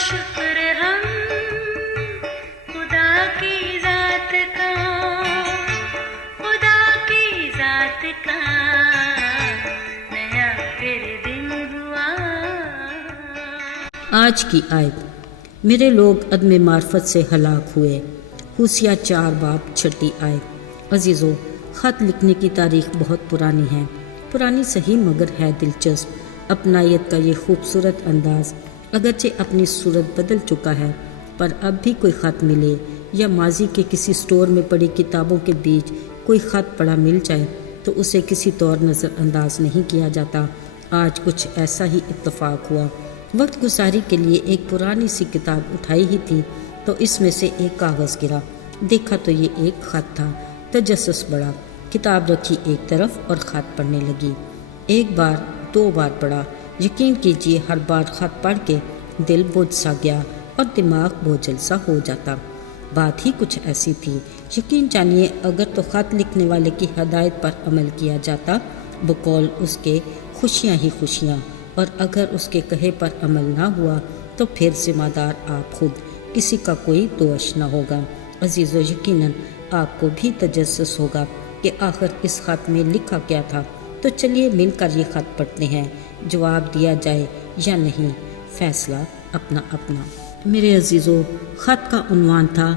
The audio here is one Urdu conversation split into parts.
شکر ہم خدا کی ذات کا، خدا کی ذات کا نیا پھر دن ہوا۔ آج کی آیت، میرے لوگ عدم معرفت سے ہلاک ہوئے۔ ہوسیہ 4 باب 6 آیت۔ عزیزو، خط لکھنے کی تاریخ بہت پرانی ہے، پرانی صحیح مگر ہے دلچسپ۔ اپنائیت کا یہ خوبصورت انداز اگرچہ اپنی صورت بدل چکا ہے، پر اب بھی کوئی خط ملے یا ماضی کے کسی سٹور میں پڑی کتابوں کے بیچ کوئی خط پڑا مل جائے تو اسے کسی طور نظر انداز نہیں کیا جاتا۔ آج کچھ ایسا ہی اتفاق ہوا۔ وقت گزاری کے لیے ایک پرانی سی کتاب اٹھائی ہی تھی تو اس میں سے ایک کاغذ گرا، دیکھا تو یہ ایک خط تھا۔ تجسس بڑھا، کتاب رکھی ایک طرف اور خط پڑھنے لگی۔ ایک بار، 2 بار پڑھا، یقین کیجئے ہر بار خط پڑھ کے دل بوجھ سا گیا اور دماغ بوجھل سا ہو جاتا۔ بات ہی کچھ ایسی تھی، یقین جانیے اگر تو خط لکھنے والے کی ہدایت پر عمل کیا جاتا بقول اس کے خوشیاں ہی خوشیاں، اور اگر اس کے کہے پر عمل نہ ہوا تو پھر ذمہ دار آپ خود، کسی کا کوئی دوش نہ ہوگا۔ عزیزو، یقیناً آپ کو بھی تجسس ہوگا کہ آخر اس خط میں لکھا کیا تھا، تو چلیے مل کر یہ خط پڑھتے ہیں، جواب دیا جائے یا نہیں، فیصلہ اپنا اپنا۔ میرے عزیزو، خط کا عنوان تھا،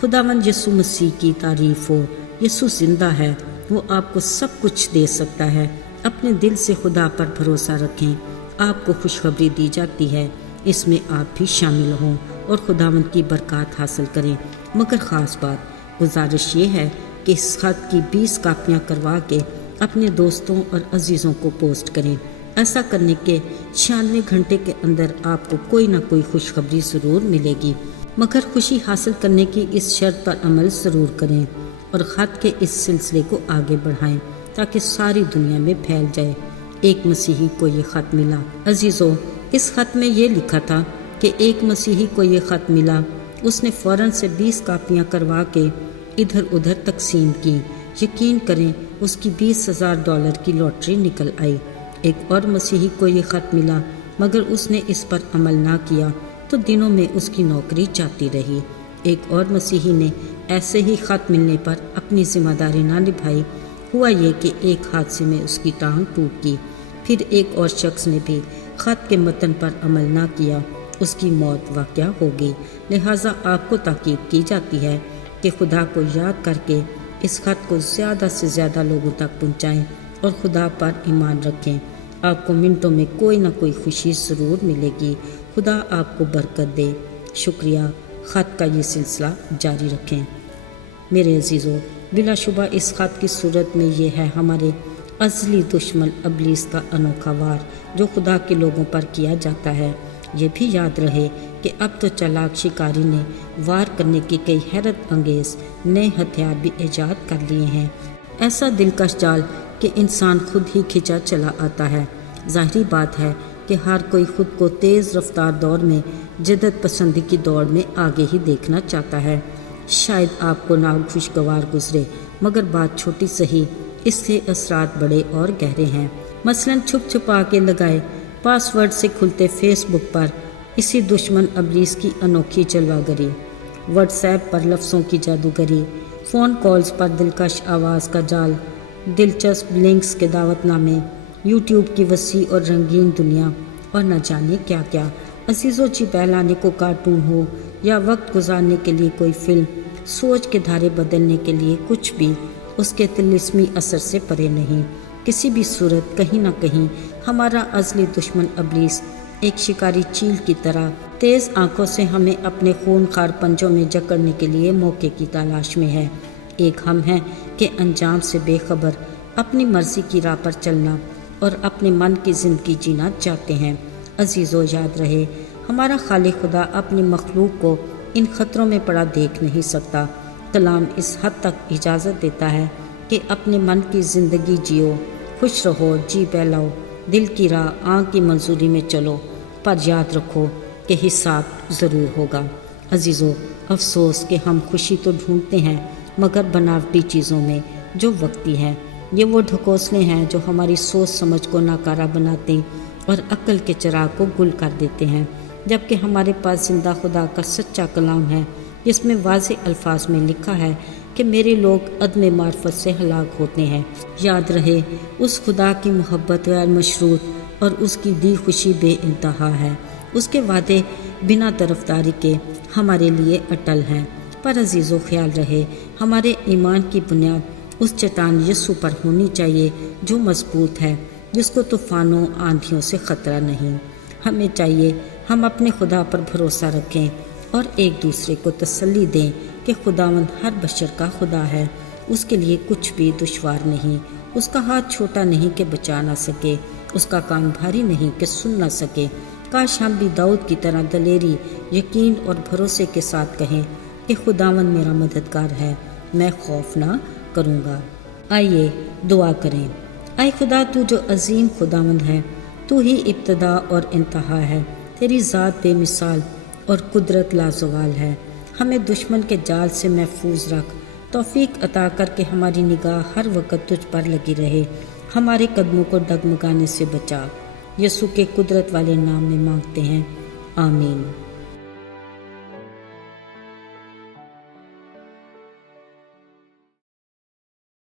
خداوند یسوع مسیح کی تعریف ہو، یسوع زندہ ہے، وہ آپ کو سب کچھ دے سکتا ہے۔ اپنے دل سے خدا پر بھروسہ رکھیں، آپ کو خوشخبری دی جاتی ہے، اس میں آپ بھی شامل ہوں اور خداوند کی برکات حاصل کریں۔ مگر خاص بات، گزارش یہ ہے کہ اس خط کی 20 کاپیاں کروا کے اپنے دوستوں اور عزیزوں کو پوسٹ کریں۔ ایسا کرنے کے 96 گھنٹے کے اندر آپ کو کوئی نہ کوئی خوشخبری ضرور ملے گی، مگر خوشی حاصل کرنے کی اس شرط پر عمل ضرور کریں اور خط کے اس سلسلے کو آگے بڑھائیں تاکہ ساری دنیا میں پھیل جائے۔ ایک مسیحی کو یہ خط ملا۔ عزیزو، اس خط میں یہ لکھا تھا کہ ایک مسیحی کو یہ خط ملا، اس نے فوراً سے 20 کاپیاں کروا کے ادھر ادھر تقسیم کی۔ یقین کریں اس کی $20,000 کی لاٹری نکل آئی۔ ایک اور مسیحی کو یہ خط ملا، مگر اس نے اس پر عمل نہ کیا تو دنوں میں اس کی نوکری جاتی رہی۔ ایک اور مسیحی نے ایسے ہی خط ملنے پر اپنی ذمہ داری نہ نبھائی، ہوا یہ کہ ایک حادثے میں اس کی ٹانگ ٹوٹ گئی۔ پھر ایک اور شخص نے بھی خط کے متن پر عمل نہ کیا، اس کی موت واقع ہو گئی۔ لہٰذا آپ کو تاکید کی جاتی ہے کہ خدا کو یاد کر کے اس خط کو زیادہ سے زیادہ لوگوں تک پہنچائیں اور خدا پر ایمان رکھیں۔ آپ کو منٹوں میں کوئی نہ کوئی خوشی ضرور ملے گی۔ خدا آپ کو برکت دے۔ شکریہ۔ خط کا یہ سلسلہ جاری رکھیں۔ میرے عزیزو، بلا شبہ اس خط کی صورت میں یہ ہے ہمارے ازلی دشمن ابلیس کا انوکھا وار جو خدا کے لوگوں پر کیا جاتا ہے۔ یہ بھی یاد رہے کہ اب تو چالاک شکاری نے وار کرنے کے کئی حیرت انگیز نئے ہتھیار بھی ایجاد کر لیے ہیں، ایسا دلکش جال کہ انسان خود ہی کھنچا چلا آتا ہے۔ ظاہری بات ہے کہ ہر کوئی خود کو تیز رفتار دور میں جدت پسندی کی دوڑ میں آگے ہی دیکھنا چاہتا ہے۔ شاید آپ کو ناخوشگوار گزرے، مگر بات چھوٹی سہی، اس کے اثرات بڑے اور گہرے ہیں۔ مثلاً چھپ چھپا کے لگائے پاس ورڈ سے کھلتے فیس بک پر اسی دشمن ابلیس کی انوکھی جلوہ گری، واٹس ایپ پر لفظوں کی جادوگری، فون کالز پر دلکش آواز کا جال، دلچسپ لنکس کے دعوت نامے، یوٹیوب کی وسیع اور رنگین دنیا، اور نہ جانے کیا کیا۔ عزیزو، جی بہلانے کو کارٹون ہو یا وقت گزارنے کے لیے کوئی فلم، سوچ کے دھارے بدلنے کے لیے کچھ بھی اس کے طلسمی اثر سے پرے نہیں۔ کسی بھی صورت کہیں نہ کہیں ہمارا ازلی دشمن ابلیس ایک شکاری چیل کی طرح تیز آنکھوں سے ہمیں اپنے خون خار پنجوں میں جکڑنے کے لیے موقع کی تلاش میں ہے۔ ایک ہم ہیں کہ انجام سے بے خبر اپنی مرضی کی راہ پر چلنا اور اپنے من کی زندگی جینا چاہتے ہیں۔ عزیزو، یاد رہے ہمارا خالق خدا اپنی مخلوق کو ان خطروں میں پڑا دیکھ نہیں سکتا۔ کلام اس حد تک اجازت دیتا ہے کہ اپنے من کی زندگی جیو، خوش رہو، جی بہلاؤ، دل کی راہ آنکھ کی منظوری میں چلو، پر یاد رکھو کہ حساب ضرور ہوگا۔ عزیزو، افسوس کہ ہم خوشی تو ڈھونڈتے ہیں مگر بناوٹی چیزوں میں جو وقتی ہے۔ یہ وہ ڈھکوسلے ہیں جو ہماری سوچ سمجھ کو ناکارہ بناتے اور عقل کے چراغ کو گل کر دیتے ہیں۔ جبکہ ہمارے پاس زندہ خدا کا سچا کلام ہے جس میں واضح الفاظ میں لکھا ہے کہ میرے لوگ عدم معرفت سے ہلاک ہوتے ہیں۔ یاد رہے اس خدا کی محبت غیر مشروط اور اس کی دی خوشی بے انتہا ہے۔ اس کے وعدے بنا طرفداری کے ہمارے لیے اٹل ہیں۔ پر عزیزو خیال رہے ہمارے ایمان کی بنیاد اس چٹان یسوع پر ہونی چاہیے جو مضبوط ہے، جس کو طوفانوں آندھیوں سے خطرہ نہیں۔ ہمیں چاہیے ہم اپنے خدا پر بھروسہ رکھیں اور ایک دوسرے کو تسلی دیں کہ خداوند ہر بشر کا خدا ہے۔ اس کے لیے کچھ بھی دشوار نہیں، اس کا ہاتھ چھوٹا نہیں کہ بچا نہ سکے، اس کا کان بھاری نہیں کہ سن نہ سکے۔ کاش ہم بھی داؤد کی طرح دلیری، یقین اور بھروسے کے ساتھ کہیں کہ خداوند میرا مددگار ہے، میں خوف نہ کروں گا۔ آئیے دعا کریں۔ اے خدا، تو جو عظیم خداوند ہے، تو ہی ابتدا اور انتہا ہے، تیری ذات بے مثال اور قدرت لازوال ہے۔ ہمیں دشمن کے جال سے محفوظ رکھ، توفیق عطا کر کے ہماری نگاہ ہر وقت تجھ پر لگی رہے، ہمارے قدموں کو ڈگمگانے سے بچا۔ یسوع کے قدرت والے نام میں مانگتے ہیں، آمین۔